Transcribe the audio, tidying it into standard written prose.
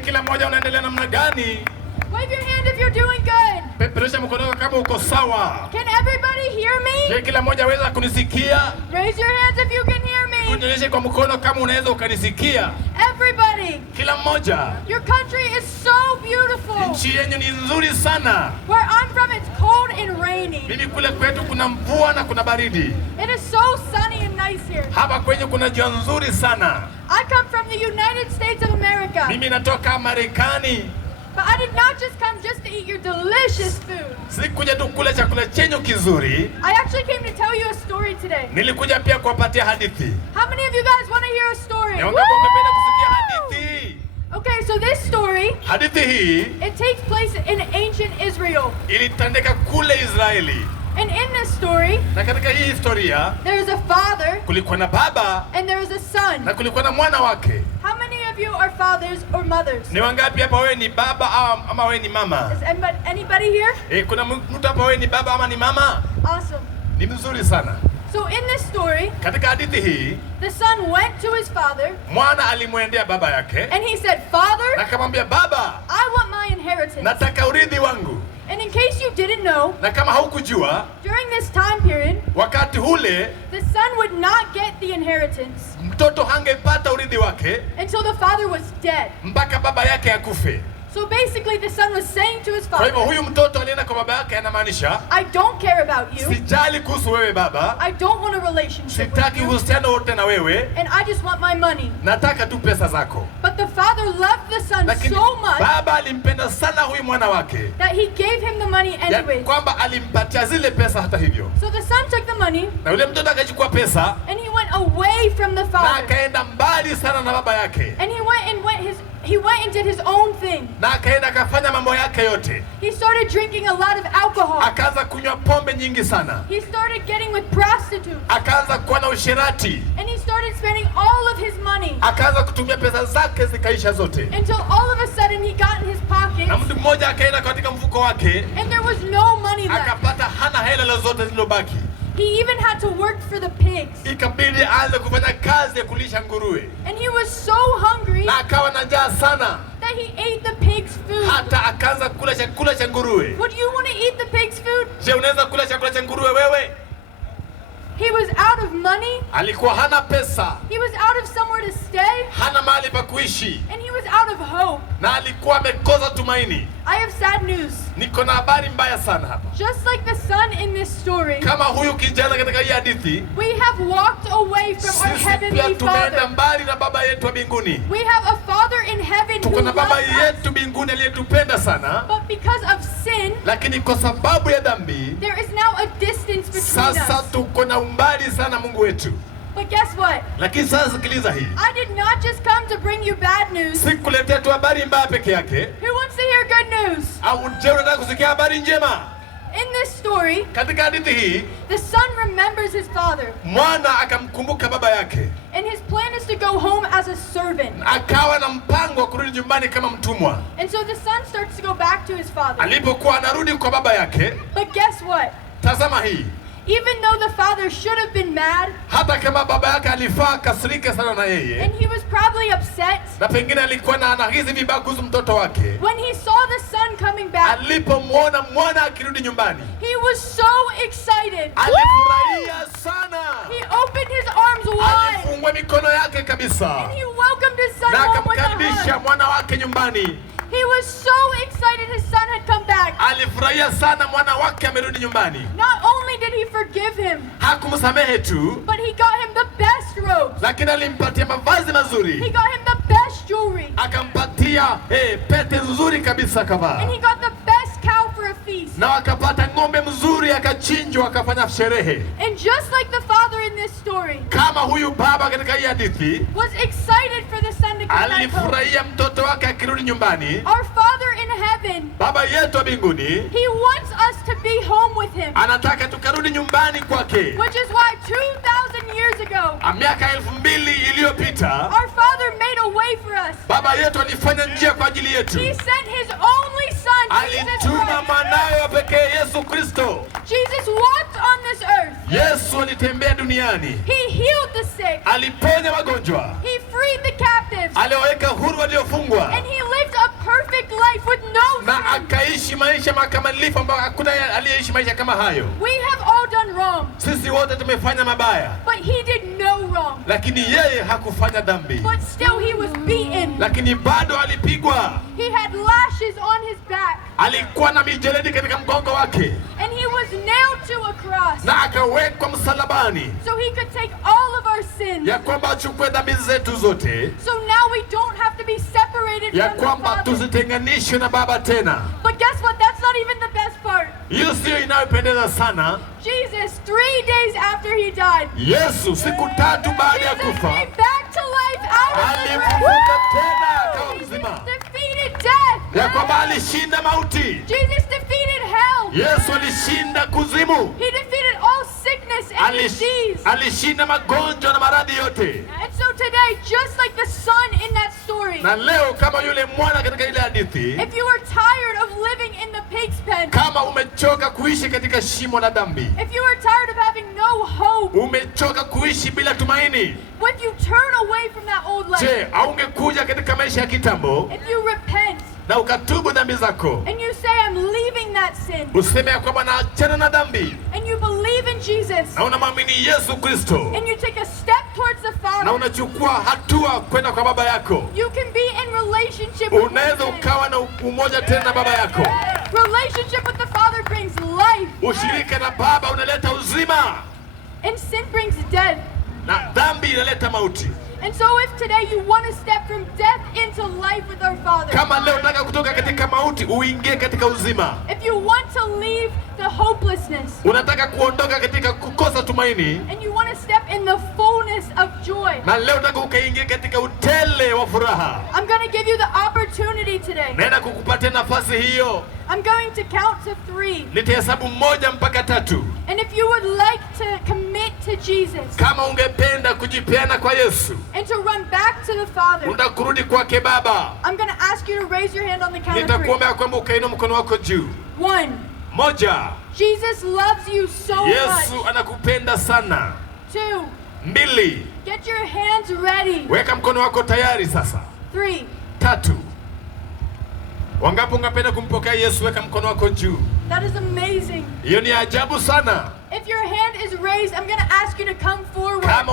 Je, kila mmoja unaendelea namna gani? Wave your hand if you're doing good. Peperusha mkono kama uko sawa. Can everybody hear me? Je, kila mmoja aweza kunisikia? Raise your hands if you can hear me. Kunyonyesha kwa mkono kama unaweza ukanisikia. Everybody. Kila mmoja. Your country is so beautiful. Nchi yenu ni nzuri sana. Where I'm from, it's cold and rainy. Mimi kule kwetu kuna mvua na kuna baridi. It is so sunny and nice here. Hapa kwenye kuna jua nzuri sana. I come from the United States of America. Mimi natoka Marekani. But I did not just come just to eat your delicious food. Sikuja tu kula chakula chenyu kizuri. I actually came to tell you a story today. Nilikuja pia kuwapatia hadithi. How many of you guys want to hear a story? Ni wangapi wangependa kusikia hadithi? Okay, so this story, Hadithi hii it takes place in ancient Israel. ilitendeka kule Israeli. And in this story, Na katika hii historia there is a father kulikuwa na baba and there is a son. na kulikuwa na mwana wake. How many of you are fathers or mothers? Ni wangapi hapa wewe ni baba ama wewe ni mama? Is anybody here? Kuna mtu hapa wewe ni baba ama ni mama? Awesome. Ni mzuri sana. So in this story, Katika hadithi hii the son went to his father mwana alimwendea baba yake and he said, "Father, na akamwambia, baba, I want my inheritance." nataka urithi wangu. And in case you didn't know, Na kama haukujua, during this time period, wakati ule the son would not get the inheritance mtoto hangepata urithi wake until the father was dead. mpaka baba yake akufe. So basically the son was saying to his Kwa hivyo father, huyu mtoto alienda kwa baba yake anamaanisha, I don't care about you. sijali kuhusu wewe baba, I don't want a relationship with sitaki you. uhusiano wote na wewe, And I just want my money. nataka tu pesa zako. But the father loved the son Lakini so much baba alimpenda sana huyu mwana wake that he gave him the money ya anyways. kwamba alimpatia zile pesa hata hivyo. So the son took the money Na yule mtoto akachukua pesa and he went away from the na father. akaenda mbali sana na baba yake, And he went and did his own thing. na akaenda akafanya mambo yake yote. He started drinking a lot of alcohol. Akaanza kunywa pombe nyingi sana, He started getting with prostitutes. akaanza kuwa na usherati, And he started spending all of his money akaanza kutumia pesa zake zikaisha zote. until all of a sudden he got in his pocket Na mtu mmoja akaenda katika mfuko wake and there was no money left. akapata hana hela zozote zilizobaki. He even had to work for the pigs. Ikabidi aanze kufanya kazi ya kulisha nguruwe, And he was so hungry na akawa na njaa sana, that he ate the pig's food. hata akaanza kula chakula cha nguruwe. Would you want to eat the pig's food? Je, unaweza kula chakula cha nguruwe wewe? He was out of money. Alikuwa hana pesa, He was out of somewhere to stay. hana mahali pa kuishi, And he was out of hope. na alikuwa amekosa tumaini. I have sad news. Niko na habari mbaya sana hapa. Just like the son in this story, Kama huyu kijana katika hii hadithi, we have walked away from our sisi pia heavenly tumeenda Father. mbali na baba yetu wa mbinguni. We have a Father in heaven who Tuko na baba loves us. yetu mbinguni aliyetupenda sana, But because of sin, lakini kwa sababu ya dhambi there is now a distance between sasa us. tuko na umbali sana Mungu wetu. But guess what? Lakini sasa sikiliza hii, I did not just come to bring you bad news. sikuletea tu habari mbaya peke yake. Who wants to hear good news? Au je, unataka kusikia habari njema? In this story, Katika hadithi hii the son remembers his father, mwana akamkumbuka baba yake, and his plan is to go home as a servant. akawa na mpango wa kurudi nyumbani kama mtumwa. And so the son starts to go back to his father. Alipokuwa anarudi kwa baba yake, But guess what? tazama hii, Even though the father should have been mad, hata kama baba yake alifaa kasirike sana na yeye, and he was probably upset, na pengine alikuwa na anahisi vibaya kuhusu mtoto wake, when he saw the son coming back, alipomwona mwana akirudi nyumbani he was so excited. alifurahia sana, He opened his arms wide, alifungua mikono yake kabisa and he welcomed his son na home with a akamkaribisha hug. mwana wake nyumbani. He was so excited his son had come back. Alifurahia sana mwana wake amerudi nyumbani. Not only did he forgive him, Hakumsamehe tu, but he got him the best robes. lakini alimpatia mavazi He mazuri, got him the best jewelry. akampatia pete nzuri kabisa kavaa, And he got the best cow for a feast. na akapata ng'ombe mzuri akachinjwa, akafanya sherehe. And just like the father in this story Kama huyu baba katika hii hadithi was excited for the son to come back home, alifurahia mtoto wake akirudi nyumbani, our Father in heaven, baba yetu wa mbinguni he wants us to be home with him. anataka tukarudi nyumbani kwake. Which is why 2,000 years ago, Miaka 2000 iliyopita our Father made a way for us. baba yetu alifanya njia kwa ajili yetu, He sent his only son, Jesus alituma Christ. mwanawe wa pekee Yesu Kristo. Jesus walked on this earth. Yesu alitembea duniani, He healed the sick. aliponya wagonjwa, He freed the captives. aliwaweka huru waliofungwa, And he lived aliyeishi maisha kama hayo. We have all done wrong. Sisi wote tumefanya mabaya. But he did no wrong. Lakini yeye hakufanya dhambi. But still he was beaten. Lakini bado alipigwa. He had lashes on his back. Alikuwa na mijeledi katika mgongo wake. And he was nailed to a cross. Na akawekwa msalabani. So he could take all of our sins. Ya kwamba achukue dhambi zetu zote. So now we don't have to be separated Ya from the kwamba Father. tusitenganishwe na Baba tena. But guess what? That's not even the best part. Hiyo sio inayopendeza sana. Jesus, 3 days after he died, Yesu siku 3 baada ya Jesus kufa came back to life out of the grave. alifufuka tena akawa Jesus mzima. defeated death. Ya kwamba alishinda mauti. Jesus defeated hell. Yesu alishinda kuzimu. He defeated all sickness and disease. Alishinda magonjwa na maradhi yote. And so today, just like the son in that story, Na leo kama yule mwana katika ile hadithi, if you are tired of living in the pig's pen, kama umechoka kuishi katika shimo la dhambi, if you are tired of having no hope, umechoka kuishi bila tumaini, if you turn away from that old life, je, aungekuja katika maisha ya kitambo if you repent na ukatubu dhambi zako, and you say, I'm leaving that sin, useme ya kwamba naachana na dhambi, and you believe in Jesus, na unamwamini Yesu Kristo, and you take a step towards the na Father, unachukua hatua kwenda kwa baba yako, you can be in relationship with unaweza Him. ukawa na umoja tena na baba yako. Relationship with the Father brings life, Ushirika na baba unaleta uzima, and sin brings death. na dhambi inaleta mauti. And so if today you want to step from death into life with our Father, Kama leo unataka kutoka katika mauti uingie katika uzima, if you want to leave the hopelessness, unataka kuondoka katika kukosa tumaini, and you want to step in the fullness of joy, na leo unataka ukaingia katika utele wa furaha, I'm going to give you the opportunity today. naenda kukupatia nafasi hiyo. I'm going to count to 3. Nitahesabu 1 mpaka 3. And if you would like to commit to Jesus Kama ungependa kujipeana kwa Yesu, and to run back to the Father, unataka kurudi kwake Baba, I'm going to ask you to raise your hand on the count of 3. nitakuomba ya kwamba ukainua mkono wako juu. 1. 1. Jesus loves you so Yesu much. anakupenda sana. 2. 2. Get your hands ready. Weka mkono wako tayari sasa. 3. 3. Wangapi ungependa kumpokea Yesu? Weka mkono wako juu. That is amazing. Hiyo ni ajabu sana. If your hand is raised, I'm going to ask you to come forward. Kama